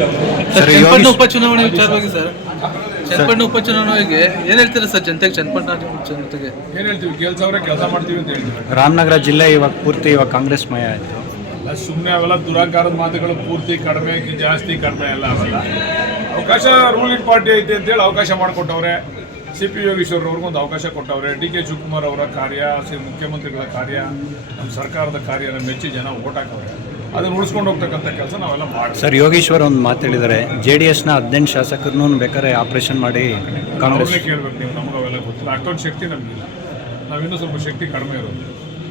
Sir Channapatna ಉಪಚುನಾವಣೆ ವಿಚಾರವಾಗಿ sir Channapatna ಉಪಚುನಾವಣೆಗೆ ಏನ್ ಹೇಳ್ತೀರಾ ಸರ್ ಜನತೆಗೆ ಚನ್ನಪಟ್ಟಣ ಜನತೆಗೆ? ಏನು ಹೇಳ್ತೀವಿ? ಕೆಲಸ ಅವರೇ ಕೆಲಸ ಮಾಡ್ತೀವಿ ಅಂತ ಹೇಳ್ತೀವಿ ರಾಮನಗರ ಜಿಲ್ಲೆ ಇವಾಗ ಪೂರ್ತಿ ಇವಾಗ ಕಾಂಗ್ರೆಸ್ ಮಯ ಆಯಿತು. ಸುಮ್ಮನೆ ಅವೆಲ್ಲ ದುರಾಕಾರದ ಮಾತುಗಳು ಪೂರ್ತಿ ಕಡಿಮೆ ಕಿ- ಜಾಸ್ತಿ ಕಡಿಮೆ ಎಲ್ಲ ಅವೆಲ್ಲ. ಅವಕಾಶ ರೂಲಿಂಗ್ ಪಾರ್ಟಿ ಐತೆ ಅಂತೇಳಿ ಅವಕಾಶ ಮಾಡಿಕೊಟ್ಟವ್ರೆ. ಸಿ ಪಿ ಯೋಗೇಶ್ವರ್ ಅವ್ರಿಗೊಂದು ಅವಕಾಶ ಕೊಟ್ಟವ್ರೆ. ಡಿ ಕೆ ಶಿವಕುಮಾರ್ ಅವರ ಕಾರ್ಯ ಸಿ ಮುಖ್ಯಮಂತ್ರಿಗಳ ಕಾರ್ಯ ನಮ್ಮ ಸರ್ಕಾರದ ಕಾರ್ಯನ ಮೆಚ್ಚಿ ಜನ ಓಟ್ ಹಾಕವ್ರೆ. ಅದನ್ನ ಉಳಿಸ್ಕೊಂಡು ಹೋಗ್ತಕ್ಕಂಥ ಕೆಲಸ ನಾವೆಲ್ಲ ಮಾಡಿ ಸರ್ ಯೋಗೇಶ್ವರ್ ಒಂದು ಮಾತು ಹೇಳಿದ್ದಾರೆ ಜೆ ಡಿ ಎಸ್ನ ಹದಿನೆಂಟು ಶಾಸಕರನ್ನು ಬೇಕಾದ್ರೆ ಆಪರೇಷನ್ ಮಾಡಿ ಕಾಂಗ್ರೆಸ್ ಕೇಳ್ಬೇಕು ನೀವು ನಮಗೆ ಅವೆಲ್ಲ ಗೊತ್ತಿಲ್ಲ. ಅಷ್ಟೊಂದು ಶಕ್ತಿ ನಮಗಿಲ್ಲ. ನಾವಿನ್ನೂ ಸ್ವಲ್ಪ ಶಕ್ತಿ ಕಡಿಮೆ ಇರೋದು.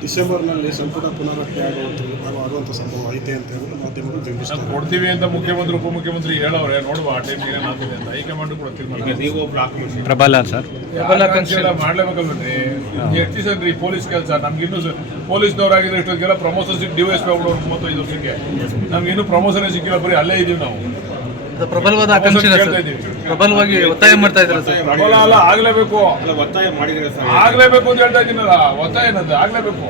ಡಿಸೆಂಬರ್ನಲ್ಲಿ ಸಂಪುಟ ಪುನರಚನೆ ಆಗುವಂಥ ಆಗುವಂಥ ಸಂಭವ ಐತೆ ಅಂತ ಹೇಳಿ ಮಾಧ್ಯಮಗಳು ಬಿಂಬಿಸ್ತಾರೆ. ಕೊಡ್ತೀವಿ ಅಂತ ಮುಖ್ಯಮಂತ್ರಿ ಉಪಮುಖ್ಯಮಂತ್ರಿ ಹೇಳೋರೆ ನೋಡುವ ಆ ಟೈಮ್ ಏನಾಗ್ತದೆ ಅಂತ ಹೈಕಮಾಂಡ್ ಕೂಡ ತೀರ್ಮಾನ ಪ್ರಬಲ ಸರ್. ಪ್ರಬಲ ಕನ್ಸಿಲ್ಲ ಮಾಡ್ಲೇಬೇಕಲ್ರಿ? ಎಷ್ಟು ದಿವಸ ರೀ ಪೊಲೀಸ್ ಕೆಲಸ. ನಮ್ಗಿನ್ನೂ ಸ- ಪೊಲೀಸ್ನವರಾಗಿದ್ರೆ ಇಷ್ಟೊತ್ತಿಗೆಲ್ಲ ಪ್ರಮೋಷನ್ ಸಿಕ್ಕಿ ಡಿ ಎಸ್ ಪಿ ಮೂವತ್ತೈದು ವರ್ಷಕ್ಕೆ. ನಮ್ಗಿನ್ನೂ ಪ್ರಮೋಷನೇ ಸಿಕ್ಕಿಲ್ಲ ಬರೀ ಅಲ್ಲೇ ಇದೀವಿ ನಾವು. ಪ್ರಬಲವಾದ ಆಕಾಂಕ್ಷೆ ಸರ್ ಪ್ರಬಲವಾಗಿ ಒತ್ತಾಯ ಮಾಡ್ತಾ ಇದ್ದಾರೆ ಸರ್. ಪ್ರಬಲ ಅಲ್ಲ ಆಗ್ಲೇಬೇಕು. ಒತ್ತಾಯ ಮಾಡಿದ್ರೆ ಸರ್? ಆಗ್ಲೇಬೇಕು ಅಂತ ಹೇಳ್ತಾ ಇದ್ದೀನಲ್ಲ ಒತ್ತಾಯ ಏನಂತ ಆಗ್ಲೇಬೇಕು.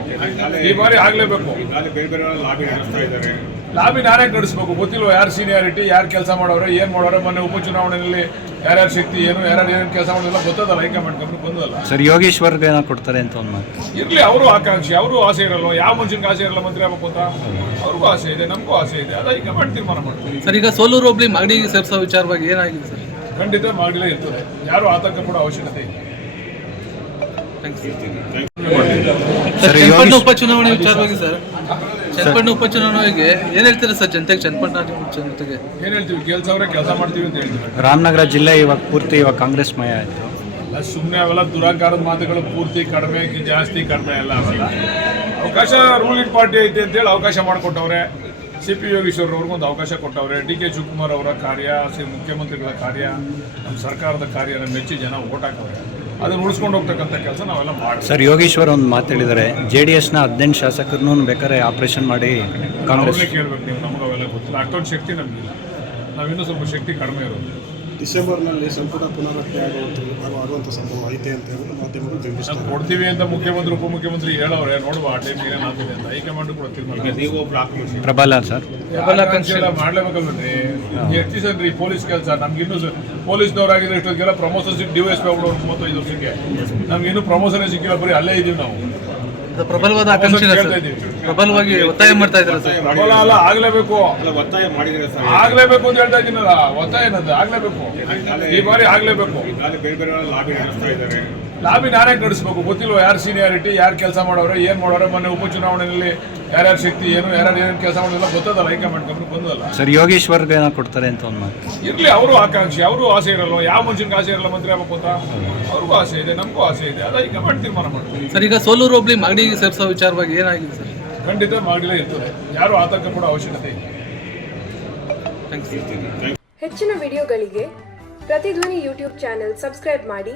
ಈ ಬಾರಿ ಆಗ್ಲೇಬೇಕು. ಈಗಾಗಲೇ ಬೇರೆ ಬೇರೆ ಲಾಬಿ ನಡೆಸ್ತಾ ಇದ್ದಾರೆ. ಲಾಬಿ ನಾನೇ ನಡೆಸ್ಬೇಕು ಗೊತ್ತಿಲ್ವ ಯಾರು ಸೀನಿಯಾರಿಟಿ ಯಾರು ಕೆಲಸ ಮಾಡೋರು ಏನ್ ಮಾಡೋರು ಮೊನ್ನೆ ಉಪಚುನಾವಣೆಯಲ್ಲಿ ಯಾರ್ಯಾರ ಶಕ್ತಿ ಏನು ಯಾರ್ಯಾರು ಏನೇನು ಕೆಲಸ ಮಾಡೋದಿಲ್ಲ ಗೊತ್ತದಲ್ಲ ಹೈಕಮಾಂಡ್ ಕಂಪ್ನಿ ಬಂದಲ್ಲ ಸರ್ ಯೋಗೇಶ್ವರ್ಗೆ ಏನೋ ಕೊಡ್ತಾರೆ ಅಂತ ಒಂದು ಮಾತು. ಇರ್ಲಿ ಅವರು ಆಕಾಂಕ್ಷಿ ಅವರು ಆಸೆ ಇರಲ್ಲ ಯಾವ ಮನುಷ್ಯನಿಗೆ ಆಸೆ ಇರಲ್ಲ ಮಂತ್ರಿ ಆಗ್ಬೇಕು ಅಂತ? ಅವ್ರಿಗೂ ಆಸೆ ಇದೆ ನಮಗೂ ಆಸೆ ಇದೆ ಅದ ಹೈಕಮಾಂಡ್ ತೀರ್ಮಾನ ಮಾಡ್ತೀವಿ. ಸರ್ ಈಗ ಸೋಲೂರು ಹೋಬ್ಳಿ ಮಗಡಿ ಸೇರಿಸೋ ವಿಚಾರವಾಗಿ ಏನಾಗಿದೆ ಸರ್? ಖಂಡಿತ ಮಾಡಲೇ ಇರ್ತದೆ. ಯಾರು ಆತಂಕ ಕೂಡ ಅವಶ್ಯಕತೆ ಇಲ್ಲ. ಸರ್ ಉಪಚುನಾವಣೆ ವಿಚಾರವಾಗಿ ಸರ್ ಚನ್ನಪಟ್ಟಣ ಉಪಚುನಾವಣೆಗೆ ಏನ್ ಹೇಳ್ತೀರಾ ಸರ್ ಜನತೆಗೆ ಚನ್ನಪಣ್ಣ ಜನತೆಗೆ? ಏನು ಹೇಳ್ತೀವಿ? ಕೆಲಸ ಅವರೇ ಕೆಲಸ ಮಾಡ್ತೀವಿ ಅಂತ ಹೇಳ್ತೀವಿ ರಾಮನಗರ ಜಿಲ್ಲೆ ಇವಾಗ ಪೂರ್ತಿ ಇವಾಗ ಕಾಂಗ್ರೆಸ್ ಮಯ ಆಯಿತು. ಸುಮ್ಮನೆ ಅವೆಲ್ಲ ದುರಾಕಾರದ ಮಾತುಗಳು ಪೂರ್ತಿ ಕಡಿಮೆ ಕಿ- ಜಾಸ್ತಿ ಕಡಿಮೆ ಎಲ್ಲ ಅವೆಲ್ಲ. ಅವಕಾಶ ರೂಲಿಂಗ್ ಪಾರ್ಟಿ ಐತೆ ಅಂತೇಳಿ ಅವಕಾಶ ಮಾಡಿಕೊಟ್ಟವ್ರೆ. ಸಿ ಪಿ ಯೋಗೀಶ್ವರ ಅವ್ರಿಗೆ ಒಂದು ಅವಕಾಶ ಕೊಟ್ಟವ್ರೆ. ಡಿ ಕೆ ಶಿವಕುಮಾರ್ ಅವರ ಕಾರ್ಯ ಸಿ ಮುಖ್ಯಮಂತ್ರಿಗಳ ಕಾರ್ಯ ನಮ್ಮ ಸರ್ಕಾರದ ಕಾರ್ಯನ ಮೆಚ್ಚಿ ಜನ ಓಟ್ ಹಾಕವ್ರೆ. ಅದನ್ನ ಉಳಿಸ್ಕೊಂಡು ಹೋಗ್ತಕ್ಕಂಥ ಕೆಲಸ ನಾವೆಲ್ಲ ಮಾಡಿ ಸರ್ ಯೋಗೇಶ್ವರ್ ಒಂದು ಮಾತು ಹೇಳಿದ್ದಾರೆ. ಜೆ ಡಿ ಎಸ್ನ ಹದಿನೆಂಟು ಶಾಸಕರನ್ನು ಬೇಕಾದ್ರೆ ಆಪರೇಷನ್ ಮಾಡಿ ಕಾಂಗ್ರೆಸ್ ಕೇಳಬೇಕು ಕೇಳ್ಬೇಕು ನೀವು ನಮಗೆ ಅವೆಲ್ಲ ಗೊತ್ತಿಲ್ಲ. ಅಷ್ಟೊಂದು ಶಕ್ತಿ ನಮಗಿಲ್ಲ. ನಾವಿನ್ನೂ ಸ್ವಲ್ಪ ಶಕ್ತಿ ಕಡಿಮೆ ಇರೋದು. ಡಿಸೆಂಬರ್ನಲ್ಲಿ ಸಂಪುಟ ಪುನರಚನೆ ಆಗುವಂಥ ಆಗುವಂಥ ಸಂಭವ ಐತೆ ಅಂತ ಹೇಳಿ ಮಾಧ್ಯಮಗಳು ಬಿಂಬಿಸ್ತಾರೆ ಕೊಡ್ತೀವಿ ಅಂತ ಮುಖ್ಯಮಂತ್ರಿ ಉಪಮುಖ್ಯಮಂತ್ರಿ ಹೇಳವ್ರೆ ನೋಡುವ ಆ ಟೈಮ್ ಏನಾಗ್ತಿದೆ ಅಂತ. ಹೈಕಮಾಂಡ್ ಕೂಡ ತೀರ್ಮಾನ ನೀವು ಪ್ರಬಲ ಸರ್. ಪ್ರಬಲ ಕನ್ಸಿಡರ್ ಎಲ್ಲ ಮಾಡ್ಲೇಬೇಕಲ್ರಿ ಎಷ್ಟು ದಿವಸ ರೀ ಪೊಲೀಸ್ ಕೆಲಸ ನಮ್ಗಿನ್ನೂ ಪೊಲೀಸ್ನವರಾಗಿದ್ರೆ ಇಷ್ಟೊತ್ತಿಗೆಲ್ಲ ಪ್ರಮೋಷನ್ ಸಿಕ್ಕಿ ಡಿ ಎಸ್ ಪಿ ಮೂವತ್ತೈದು ವರ್ಷಕ್ಕೆ. ನಮ್ಗಿನ್ನೂ ಪ್ರಮೋಷನ್ ಸಿಕ್ಕಿಲ್ಲ ಬರೀ ಅಲ್ಲೇ ಇದೀವಿ ನಾವು. ಪ್ರಬಲವಾದ ಆಕಾಂಕ್ಷೆ ಸರ್. ಇದ್ದೀವಿ. ಪ್ರಬಲವಾಗಿ ಒತ್ತಾಯ ಮಾಡ್ತಾ ಇದ್ದಾರೆ ಸರ್? ಪ್ರಬಲ ಅಲ್ಲ ಆಗ್ಲೇಬೇಕು. ಅಲ್ಲ ಒತ್ತಾಯ ಮಾಡಿದ್ರೆ ಸರ್? ಆಗ್ಲೇಬೇಕು ಅಂತ ಹೇಳ್ತಾ ಇದ್ದೀನಲ್ಲ ಒತ್ತಾಯ ಏನದು ಆಗ್ಲೇಬೇಕು. ಈ ಬಾರಿ ಆಗ್ಲೇಬೇಕು. ಬೇರೆ ಬೇರೆ ಲಾಭ ನಡೆಸ್ತಾ ಇದ್ದಾರೆ. ಲಾಬಿ ನಾನೇ ನಡೆಸಬೇಕು. ಗೊತ್ತಿಲ್ವ ಯಾರು ಸೀನಿಯಾರಿಟಿ ಯಾರು ಕೆಲಸ ಮಾಡೋರು ಏನು ಮಾಡೋರು? ಮೊನ್ನೆ ಉಪಚುನಾವಣೆಯಲ್ಲಿ ಯಾರ್ಯಾರು ಶಕ್ತಿ ಏನು ಯಾರ್ಯಾರು ಏನೇನು ಕೆಲಸ ಮಾಡೋದಿಲ್ಲ ಗೊತ್ತದಲ್ಲ ಹೈಕಮಾಂಡ್ ಗಮನ ಬಂದಲ್ಲ ಸರ್ ಯೋಗೇಶ್ವರ್ಗೆ ಏನೋ ಕೊಡ್ತಾರೆ ಅಂತ ಒಂದು ಮಾತು. ಇರ್ಲಿ ಅವರು ಆಕಾಂಕ್ಷಿ ಅವರು ಆಸೆ ಇರಲ್ಲ ಯಾವ ಮನುಷ್ಯನಿಗೆ ಆಸೆ ಇರಲ್ಲ ಮಂತ್ರಿ ಆಗಬೇಕು ಅಂತ? ಅವ್ರಿಗೂ ಆಸೆ ಇದೆ ನಮಗೂ ಆಸೆ ಇದೆ. ಅದು ಹೈಕಮಾಂಡ್ ತೀರ್ಮಾನ ಮಾಡ್ತೀವಿ. ಸರ್ ಈಗ ಸೋಲೂರು ಹೋಬ್ಳಿ ಮಾಗಡಿ ಸೇರಿಸೋ ವಿಚಾರವಾಗಿ ಏನಾಗಿದೆ ಸರ್? ಖಂಡಿತ ಮಾಡಲೇ ಇರ್ತದೆ. ಯಾರು ಆತಂಕ ಕೂಡ ಅವಶ್ಯಕತೆ ಇಲ್ಲ. ಹೆಚ್ಚಿನ ವಿಡಿಯೋಗಳಿಗೆ ಪ್ರತಿಧ್ವನಿ ಯೂಟ್ಯೂಬ್ ಚಾನೆಲ್ ಸಬ್ಸ್ಕ್ರೈಬ್ ಮಾಡಿ.